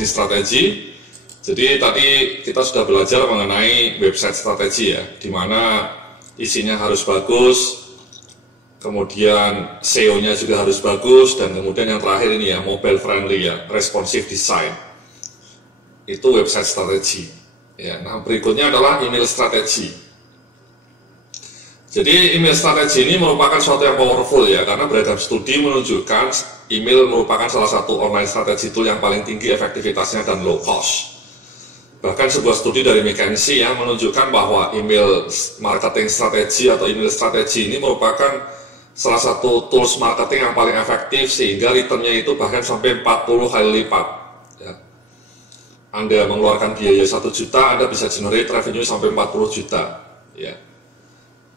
segi strategi. Jadi tadi kita sudah belajar mengenai website strategi ya, di mana isinya harus bagus, kemudian SEO-nya juga harus bagus, dan kemudian yang terakhir ini ya, mobile friendly ya, responsive design. Itu website strategi. Ya, nah berikutnya adalah email strategi. Jadi email strategi ini merupakan suatu yang powerful ya, karena beragam studi menunjukkan email merupakan salah satu online strategi tool yang paling tinggi efektivitasnya dan low cost. Bahkan sebuah studi dari McKinsey yang menunjukkan bahwa email marketing strategi atau email strategi ini merupakan salah satu tools marketing yang paling efektif, sehingga returnnya itu bahkan sampai 40 kali lipat. Ya. Anda mengeluarkan biaya 1 juta, Anda bisa generate revenue sampai 40 juta. Ya.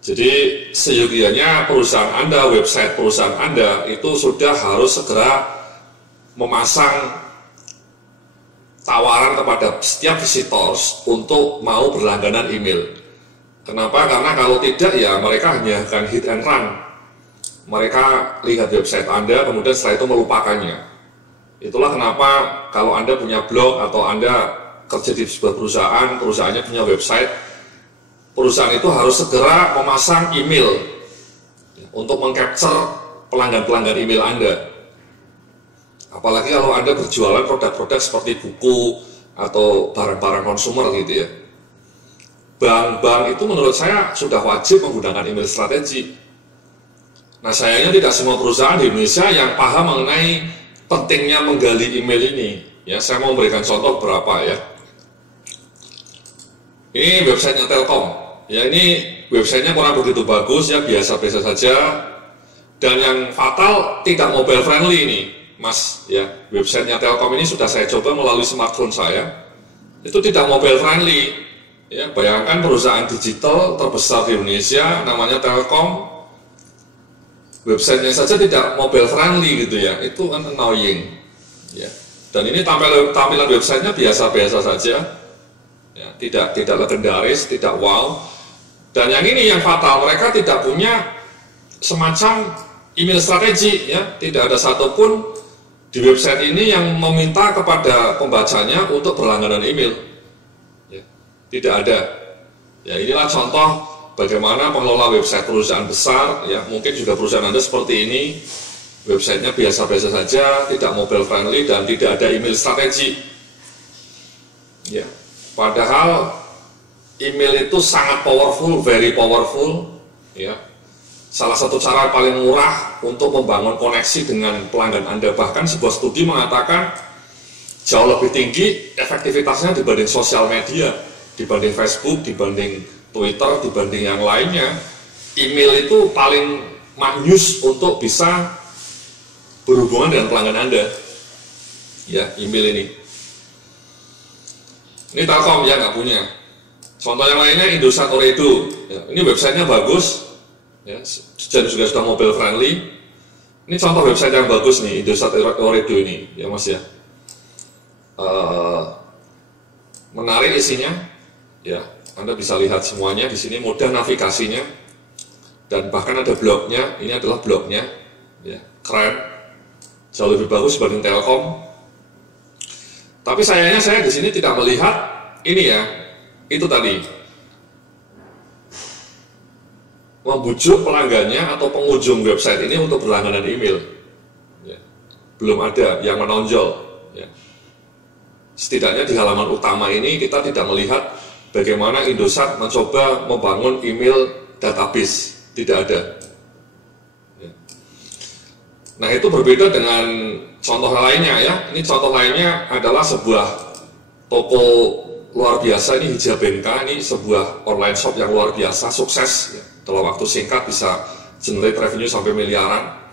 Jadi seyogianya perusahaan Anda, website perusahaan Anda itu sudah harus segera memasang tawaran kepada setiap visitors untuk mau berlangganan email. Kenapa? Karena kalau tidak ya mereka hanya akan hit and run. Mereka lihat website Anda kemudian setelah itu melupakannya. Itulah kenapa kalau Anda punya blog atau Anda kerja di sebuah perusahaan, perusahaannya punya website, perusahaan itu harus segera memasang email untuk mengcapture pelanggan-pelanggan email Anda. Apalagi kalau Anda berjualan produk-produk seperti buku atau barang-barang konsumer gitu ya. Bank-bank itu menurut saya sudah wajib menggunakan email strategi. Nah sayangnya tidak semua perusahaan di Indonesia yang paham mengenai pentingnya menggali email ini. Ya, saya mau memberikan contoh beberapa ya. Ini websitenya Telkom. Ya ini websitenya kurang begitu bagus ya, biasa-biasa saja. Dan yang fatal tidak mobile friendly ini. Mas, ya, websitenya Telkom ini sudah saya coba melalui smartphone saya, itu tidak mobile friendly. Ya, bayangkan perusahaan digital terbesar di Indonesia, namanya Telkom, websitenya saja tidak mobile friendly gitu ya, itu kan annoying. Ya, dan ini tampilan websitenya biasa-biasa saja, ya, tidak legendaris, tidak wow. Dan yang ini yang fatal, mereka tidak punya semacam email strategi, ya, tidak ada satupun di website ini yang meminta kepada pembacanya untuk berlangganan email. Ya, tidak ada. Ya, inilah contoh bagaimana pengelola website perusahaan besar, ya mungkin juga perusahaan Anda seperti ini, websitenya biasa-biasa saja, tidak mobile friendly dan tidak ada email strategi. Ya, padahal email itu sangat powerful, very powerful. Ya. Salah satu cara paling murah untuk membangun koneksi dengan pelanggan Anda. Bahkan sebuah studi mengatakan jauh lebih tinggi efektivitasnya dibanding sosial media, dibanding Facebook, dibanding Twitter, dibanding yang lainnya. Email itu paling maknyus untuk bisa berhubungan dengan pelanggan Anda. Ya, email ini. Ini Telkom ya nggak punya. Contoh yang lainnya Indosat Ooredoo. Ya, ini websitenya bagus. Ya, dan juga sudah mobile friendly. Ini contoh website yang bagus nih, Indosat Ooredoo ini, ya Mas ya. Menarik isinya, ya. Anda bisa lihat semuanya di sini, mudah navigasinya, dan bahkan ada blognya. Ini adalah blognya, ya, keren, jauh lebih bagus dibanding Telkom. Tapi sayangnya saya di sini tidak melihat ini ya, itu tadi. Membujuk pelanggannya atau pengunjung website ini untuk berlangganan email. Ya. Belum ada yang menonjol. Ya. Setidaknya di halaman utama ini kita tidak melihat bagaimana Indosat mencoba membangun email database. Tidak ada. Ya. Nah itu berbeda dengan contoh lainnya ya. Ini contoh lainnya adalah sebuah toko luar biasa, ini Hijabenka, ini sebuah online shop yang luar biasa, sukses ya. Dalam waktu singkat bisa generate revenue sampai miliaran.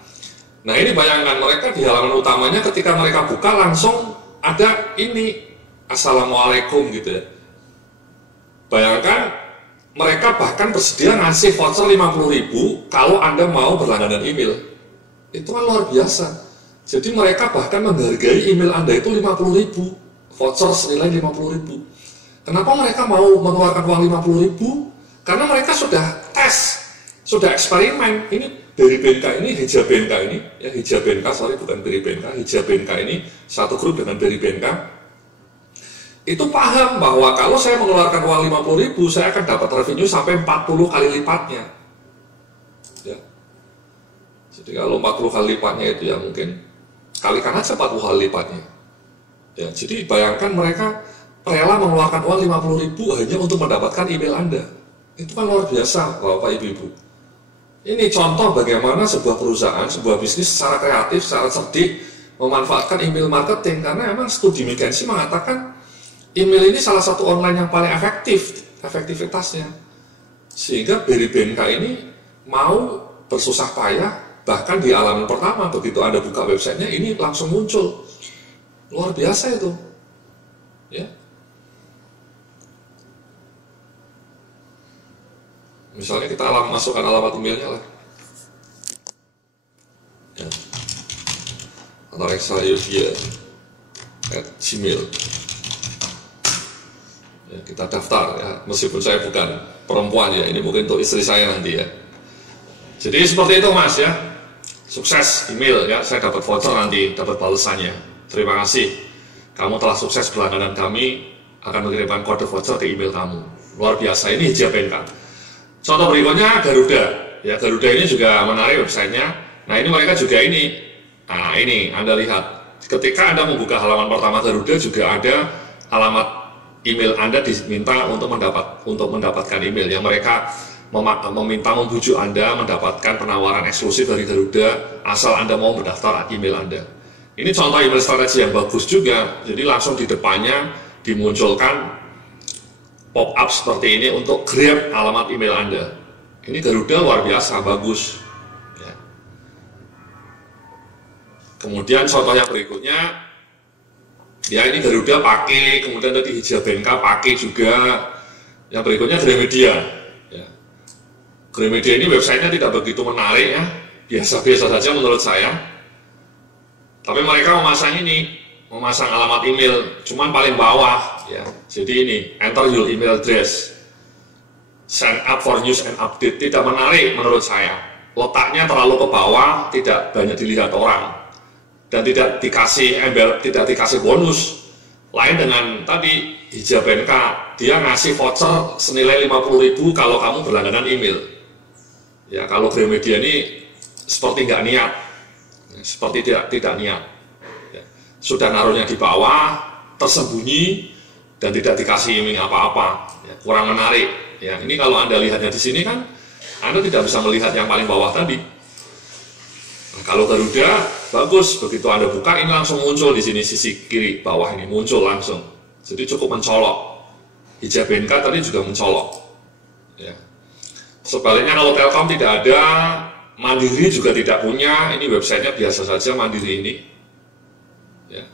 Nah ini bayangkan mereka di halaman utamanya ketika mereka buka langsung ada ini Assalamualaikum gitu ya. Bayangkan mereka bahkan bersedia ngasih voucher 50.000 kalau Anda mau berlangganan email. Itu kan luar biasa. Jadi mereka bahkan menghargai email Anda itu 50.000, voucher senilai 50.000. Kenapa mereka mau mengeluarkan uang 50.000? Karena mereka sudah tes, sudah eksperimen. Ini Beribenka ini, Hijabenka ini, ya Hijabenka, sorry bukan Beribenka, Hijabenka ini satu grup dengan Beribenka. itu paham bahwa kalau saya mengeluarkan uang 50.000, saya akan dapat revenue sampai 40 kali lipatnya. Ya. Jadi kalau 40 kali lipatnya itu ya mungkin kalikan aja 40 kali lipatnya. Ya, jadi bayangkan mereka rela mengeluarkan uang 50.000 hanya untuk mendapatkan email Anda. Itu kan luar biasa, Bapak Ibu. Ini contoh bagaimana sebuah perusahaan, sebuah bisnis secara kreatif, secara cerdik memanfaatkan email marketing, karena memang studi McKinsey mengatakan email ini salah satu online yang paling efektivitasnya. Sehingga BRI BNK ini mau bersusah payah, bahkan di halaman pertama begitu Anda buka websitenya ini langsung muncul. Luar biasa itu. Ya. Misalnya kita masukkan alamat emailnya lah. Ya. @gmail. Ya, kita daftar ya, meskipun saya bukan perempuan ya, ini mungkin untuk istri saya nanti ya. Jadi seperti itu Mas ya. Sukses email ya, saya dapat voucher nanti, dapat balasannya. Terima kasih. Kamu telah sukses berlangganan kami, akan mengirimkan kode voucher ke email kamu. Luar biasa, ini Hijab NK. Contoh berikutnya Garuda. Ya, Garuda ini juga menarik websitenya. Nah, ini mereka juga ini. Nah, ini Anda lihat. Ketika Anda membuka halaman pertama Garuda juga ada alamat email Anda diminta untuk mendapatkan email yang mereka meminta membujuk Anda mendapatkan penawaran eksklusif dari Garuda asal Anda mau mendaftar email Anda. Ini contoh email strategi yang bagus juga. Jadi langsung di depannya dimunculkan pop-up seperti ini untuk grab alamat email Anda. Ini Garuda luar biasa, bagus. Ya. Kemudian contoh yang berikutnya, ya ini Garuda pakai, kemudian tadi Hijab NK pakai juga. Yang berikutnya Gramedia. Ya. Gramedia ini websitenya tidak begitu menarik ya, biasa-biasa saja menurut saya. Tapi mereka memasang alamat email, cuman paling bawah. Ya, jadi ini enter your email address, sign up for news and update. Tidak menarik menurut saya. Letaknya terlalu ke bawah, tidak banyak dilihat orang, dan tidak dikasih bonus. Lain dengan tadi Hijab NK, dia ngasih voucher senilai 50.000 kalau kamu berlangganan email. Ya, kalau Gramedia ini seperti nggak niat, seperti tidak niat. Ya, sudah naruhnya di bawah, tersembunyi, dan tidak dikasih iming apa-apa, ya, kurang menarik. Ya, ini kalau Anda lihatnya di sini kan, Anda tidak bisa melihat yang paling bawah tadi. Nah, kalau Garuda bagus, begitu Anda buka ini langsung muncul di sini sisi kiri bawah ini muncul langsung. Jadi cukup mencolok. Hijab NK tadi juga mencolok. Ya. Sebaliknya kalau Telkom tidak ada, Mandiri juga tidak punya. Ini websitenya biasa saja Mandiri ini. Ya.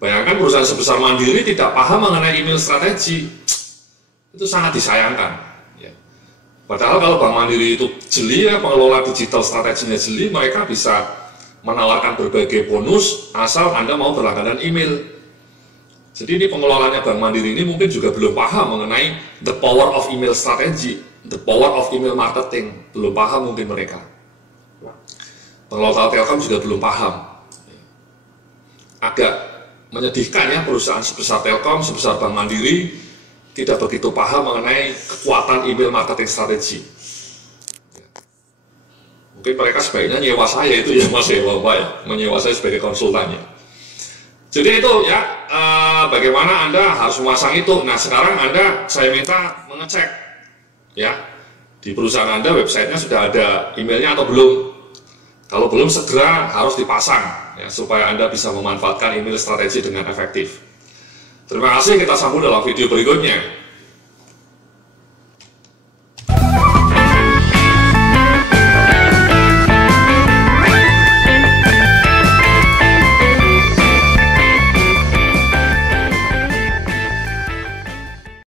Bayangkan perusahaan sebesar Mandiri tidak paham mengenai email strategi, itu sangat disayangkan. Ya. Padahal kalau Bank Mandiri itu jeli ya, pengelola digital strateginya jeli, mereka bisa menawarkan berbagai bonus asal Anda mau berlangganan email. Jadi ini pengelolanya Bank Mandiri ini mungkin juga belum paham mengenai the power of email strategy, the power of email marketing, belum paham mungkin mereka. Pengelola Telkom juga belum paham. Agak menyedihkan ya, perusahaan sebesar Telkom, sebesar Bank Mandiri tidak begitu paham mengenai kekuatan email marketing strategi. Mungkin mereka sebaiknya nyewa saya itu ya Mas ya, Bapak ya, menyewa saya sebagai konsultannya. Jadi itu ya, bagaimana Anda harus memasang itu. Nah sekarang saya minta mengecek ya, di perusahaan Anda websitenya sudah ada emailnya atau belum. Kalau belum segera harus dipasang. Ya, supaya Anda bisa memanfaatkan email strategi dengan efektif. Terima kasih, kita sambung dalam video berikutnya.